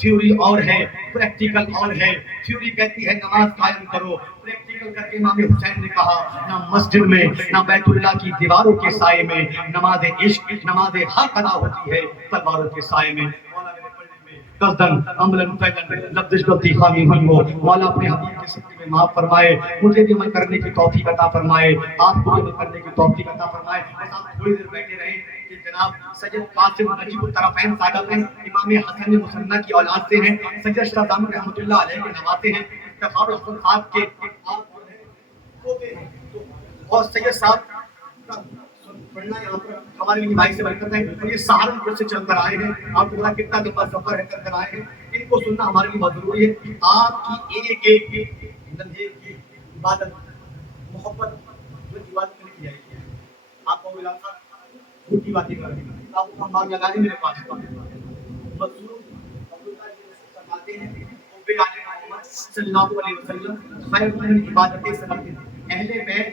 Theory اور ہے، practical اور ہے. تھیوری کہتی ہے نماز قائم کرو، پریکٹیکل کر کے امام حسین نے کہا نہ مسجد میں نہ بیت اللہ کی دیواروں کے سائے میں نماز عشق نماز حق ادا ہوتی ہے تلواروں کے سائے میں. قصدن عملاً فعلاً لفظ غلطی خامی ہوئی ہو، مولا اپنے حبیب کے صدقے میں معاف فرمائے، مجھے بھی عمل کرنے کی توفیق عطا فرمائے، آپ کو بھی عمل کرنے کی توفیق عطا فرمائے. بس آپ تھوڑی دیر بیٹھے رہیں کہ جناب سید قاسم نجیب الطرفین سعادت ہیں، امام حسن مثنی کی اولاد سے ہیں، سید اشرف دامن رحمۃ اللہ علیہ کے نواسے ہیں، افتخار الحسن صاحب کے آپ جو ہیں پوتے ہیں. اور سید صاحب کا پڑھنا یہاں پر ہمارے لیے بھائی سے برکت ہے. اور یہ سہارنپور سے چل کر آئے ہیں، آپ کو پتا کتنا لمبا سفر ہے کر کر آئے ہیں. ان کو سننا ہمارے لیے بہت ضروری ہے. آپ کی ایک ایک عبادت محبت جو عبادت میں کی جائے گی. آپ کو علاقہ جھوٹی باتیں کر رہے ہیں، آپ کو ہم بات لگا دیں میرے پاس مضمون فرماتے ہیں صلی اللہ علیہ وسلم خیر من عبادت سنت. اہل بیت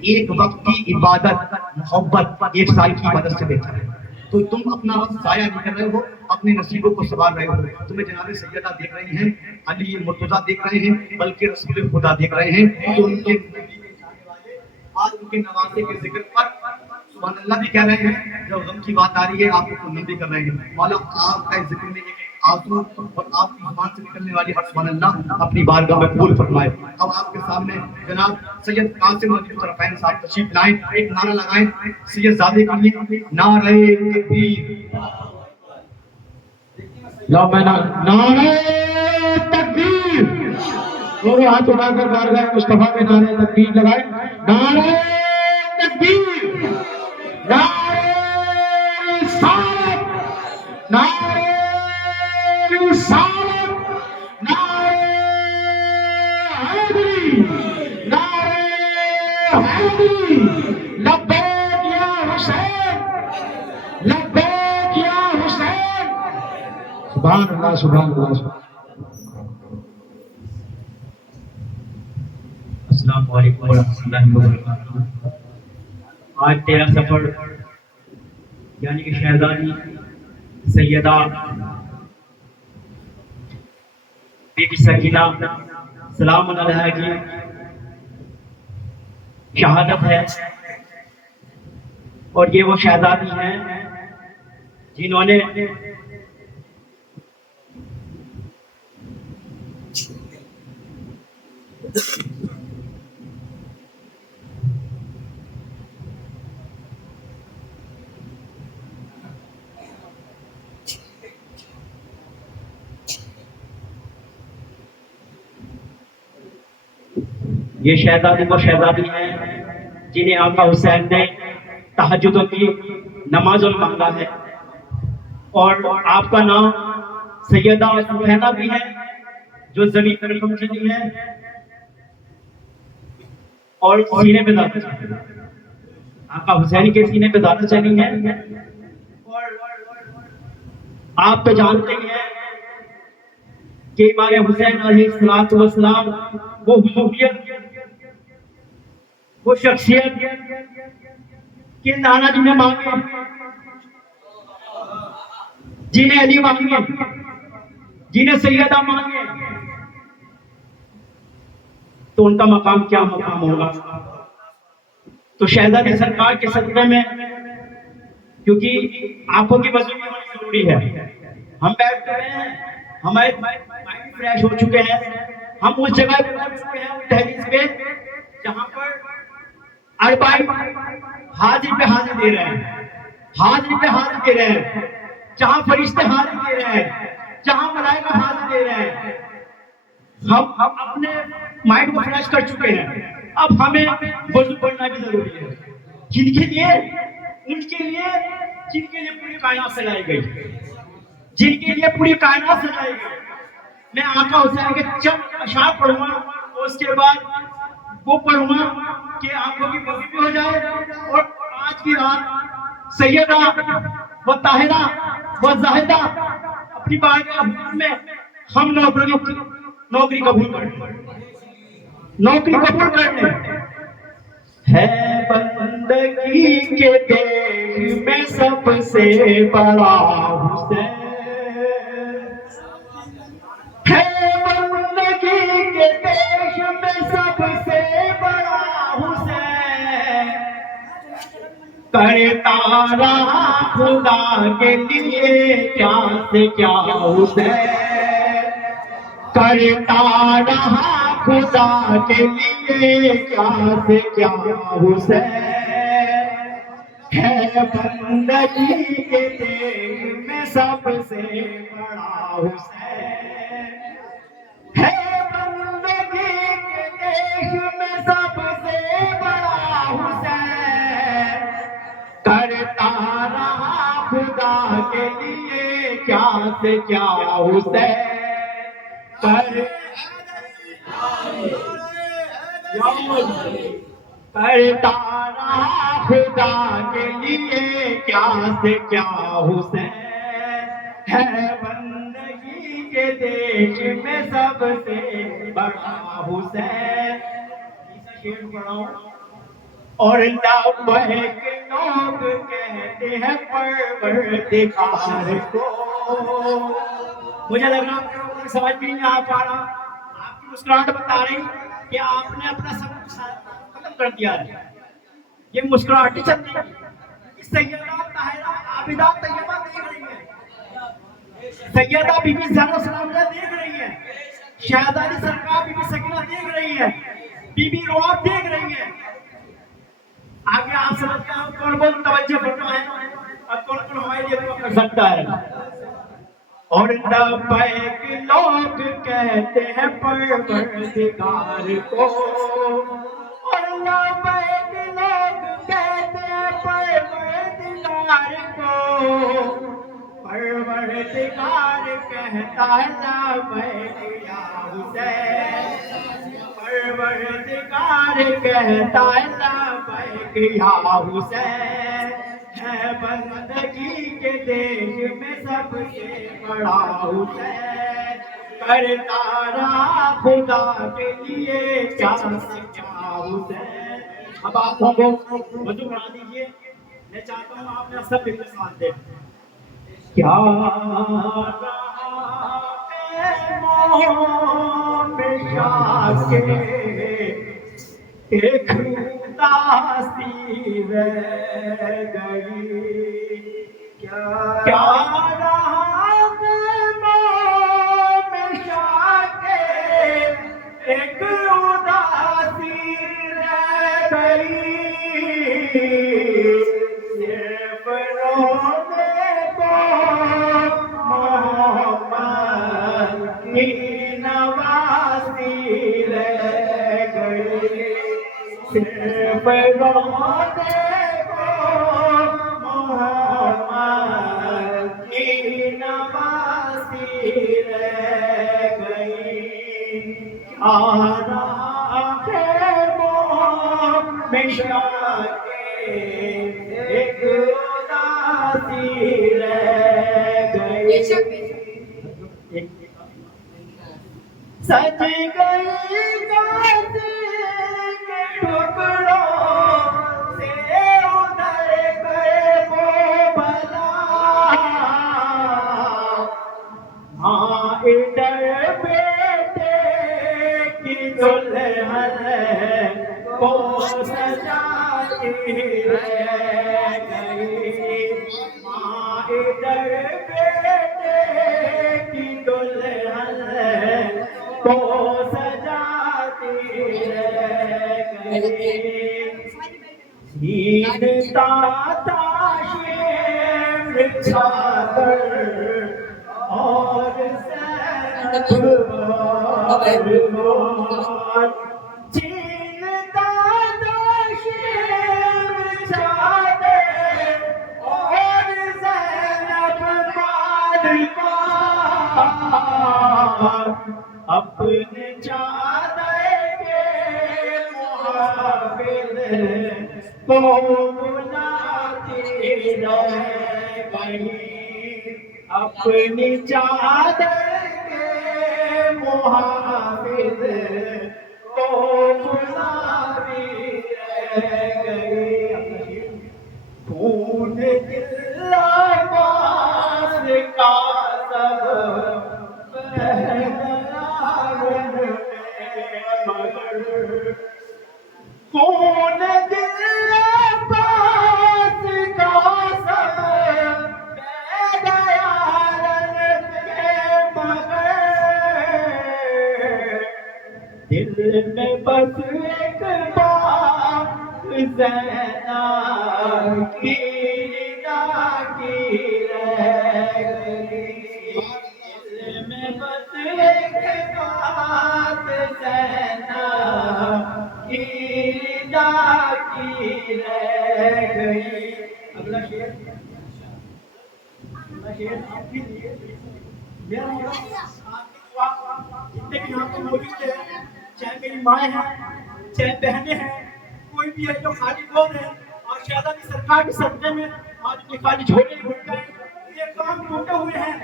کی ایک وقت کی عبادت محبت ایک سال کی عبادت سے بہتر ہے. تو تم اپنا وقت ضائع نہیں کر رہے ہو، اپنے نصیبوں کو سنوار رہے ہو. تمہیں جناب سیدہ دیکھ رہی ہیں، علی مرتضیٰ دیکھ رہے ہیں، بلکہ رسول خدا دیکھ رہے ہیں. تو ان کے آج ان کے نوازے کے ذکر پر سبحان اللہ بھی کہہ رہے ہیں، جب غم کی بات آ رہی ہے آپ کو کنم بھی کر رہے ہیں. مولا آپ کا ذکر میں ایک آنسو اور آپ کی زبان سے نکلنے والی ہر سبحان اللہ اپنی بارگاہ میں قبول فرمائے. اب آپ کے سامنے جناب سید قاسم نجیب الطرفین صاحب تشریف لائیں، ایک نعرہ لگائیں سید زادے کے لیے، نعرہ تکبیر. نعرہ تکبیر. دونوں ہاتھ اٹھا کر بارگاہ مصطفیٰ میں نعرہ تکبیر لگائیں. نعرہ تکبیر، نعرہ رسالت، نعرہ رسالت، نعرہ حیدری، نعرہ حیدری. لبیک یا حسین، لبیک یا حسین. سبحان اللہ سبحان اللہ. السلام علیکم ورحمۃ اللہ وبرکاتہ. آج 13 سفر یعنی کہ شہزادی سیدہ بی بی سکینہ سلام علیہا کی شہادت ہے. اور یہ وہ شہزادی ہیں جنہوں نے یہ شہزادی وہ شہزادی ہیں جنہیں آقا حسین نے تہجدوں کی نمازوں میں مانگا ہے. اور آپ کا نام سیدہ سفینہ بھی ہے جو زمین پر چلی ہے اور سینے پہ زیادہ چلی ہے. آقا حسین کے سینے پہ زیادہ چلی ہے. اور آپ تو جانتے ہی ہیں کہ امام حسین علیہ السلام وہ حضوریت وہ شخصیت کہ نانا جنہیں مانگے جنہیں علی مانگے جنہیں سیدہ مانگے تو ان کا مقام کیا مقام ہوگا. تو شہزادی سرکار کے صدقے میں کیونکہ آنکھوں کی وضو بھی ہونی ضروری ہے. ہم بیٹھ رہے ہیں، ہمارے مائنڈ فریش ہو چکے ہیں، ہم اس جگہ پہ پہنچ چکے ہیں اس دہلیز پہ جہاں پر اربعین حاضر پہ حاضر دے رہے ہیں، حاضر پہ حاضر دے رہے ہیں، جہاں فرشتے حاضر دے رہے ہیں، جہاں ملائکہ حاضر دے رہے ہیں. ہم اپنے مائنڈ کو فریش کر چکے ہیں. اب ہمیں وضو پڑھنا بھی ضروری ہے. جن کے لیے پوری کائنات سجائی گئی، جن کے لیے پوری کائنات سجائی گئی. میں آقا حسین کے چند اشعار پڑھوں گا اور اس کے بعد وہ پڑھوں گا کہ آنکھوں کی وضو بھی ہو جائے اور آج کی رات سیدہ و طاہرہ و زاہدہ اپنی بارگاہ میں ہم نوکری قبول کریں، نوکری قبول کرنے ہے. بندگی کے دیکھ میں سب سے بڑا حسین، کرتا رہا خدا کے لیے کیا سے کیا حسین، کرتا رہا خدا کے لیے کیا سے کیا حسین، ہے بندگی کے دیش میں سب سے بڑا حسین، ہے بندگی کے دیش میں سب سے بڑا حسین، کرتا رہا خدا کے لیے کیا سے کیا حسین، کرتا رہا خدا کے لیے کیا سے کیا حسین، ہے بندگی کے دیش میں سب سے بڑا حسین۔ شیر پڑھاؤں اور لبیک لوگ کہتے ہیں پروردگار کو، مجھے لگ رہا آپ لوگوں کو سمجھ بھی نہیں آ پا رہا، آپ کی مسکراہٹ بتا رہی کہ آپ نے اپنا سب کچھ ختم کر دیا ہے، یہ مسکراہٹ ہی چل رہی ہے، سیدہ طاہرہ عابدہ طیبہ دیکھ رہی ہے، سیدہ بی بی زہرا سلام اللہ دیکھ رہی ہے، شہزادی سرکار بی بی سکینہ دیکھ رہی ہے، بی بی رواب دیکھ رہی ہے، آگے آپ سمجھتے ہیں کون کون توجہ کرنا ہے اور کون کون ہمارے لیے دعا کر سکتا ہے۔ اور لبیک لوگ کہتے ہیں پروردگار کو، اور لبیک لوگ کہتے ہیں پروردگار کو، پروردگار کہتا ہے لبیک یا حسین، پروردگار کہتا ہے لبیک یا حسین، ہے بندگی کے دیش میں سب سے بڑا حسین، کرتا رہا خدا کے لیے کیا سے کیا حسین۔ اب آپ کو وضو کرا دیجیے، میں چاہتا ہوں آپ نے سب ایک ساتھ دیں۔ کیا رہا اے مومن شاہ کے ایک اداسی رہ گئی، کیا رہا مومن شاہ کے ایک اداسی رہ گئی، صرف رونے کو محمد کی نواسی رہ گئی، صرف رونے کو محمد کی نواسی رہ گئی، کیا رہا ہے مومن شاہ کے ایک اداسی رہ گئی، سج گئی غازی کے ٹکڑوں سے ادھر گئے وہ بلا، ہاں ادھر بیٹے کی دلہن کو سجاتی رہ گئی، ہاں ادھر بیٹے کی دلہن کو سجاتی رہ گئی، جیتتا تھا شیر چھاگر اور زینب بار، جیتتا تھا شیر چھاگر اور زینب بار، اپنے چادر کے محافظ کو بلاتی رہ گئی، اپنی چادر کے محافظ کو بلاتی رہ گئی، خون دل عباس کا سب خون دل عباس دل میں بس ایک بات زینب کی ندا کی رہ گئی، دل میں بس ایک بات زینب کی ندا کی رہ گئی۔ اگلا شعر آپ کے لیے میرا مولا آپ کی دعا جتنے بھی یہاں پہ موجود ہیں، چاہے میری مائیں ہیں چاہے بہنیں ہیں، کوئی بھی ہے جو خالی بول رہے ہیں، اور شہزادی سرکار کے صدقے میں آج ان کے خالی جھولے گھٹ گئے، یہ کام ٹوٹے ہوئے ہیں،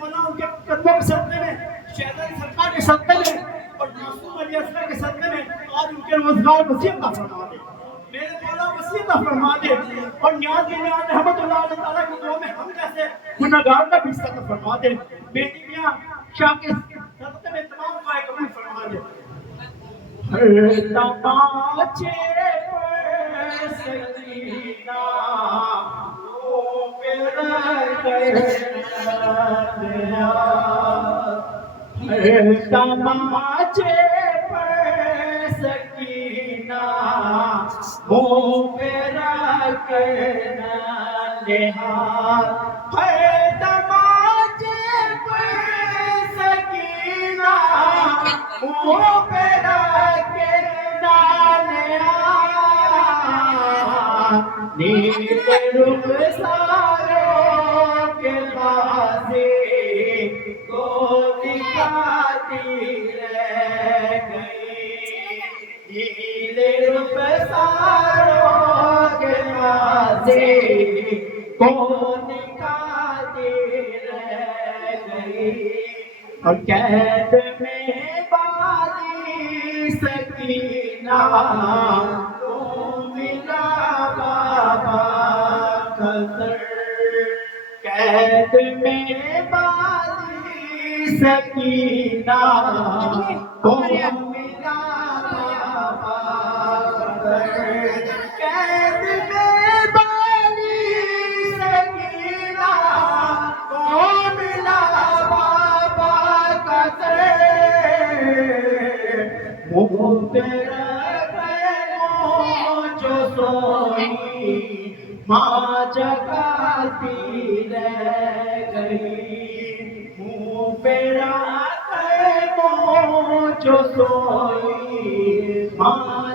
مولا ان کے قدموں کے صدقے میں، شہزادی سرکار کے صدقے میں اور معصوم علی اصغر کے صدقے میں آج ان کے روزگار وسیع عطا فرما دے، میرے مولا وسیع عطا فرما دے، اور نیاز نیاز رحمت اللہ تعالیٰ کی دعا میں ہم جیسے گناہگار کا بھی عطا فرما دے، بیٹی میاں شاہ کے صدقے میں تمام دعائیں قبول فرما دے۔ ہر تماچے پر سکینہ وہ میرا کرنا، ہر تماچے پر سکینہ وہ میرا کرنا نہاد، ہر تماچے پر سکینہ وہ میرا کرنا نہاد، نیل رخساروں کے غازی کو دکھاتی رہ گئی، نیل رخساروں کے غازی کو دکھاتی رہ گئی، اور قید میں بالی سکینہ کو ملا بابا کا سر، قید میں بالی سکینہ کو ملا بابا کا سر، قید میں بالی سکینہ کو ملا بابا کا سر، وہ تیرا جو سوئی ماں جگاتی رہ گئی، منہ پہ رکھ جو سوئی ماں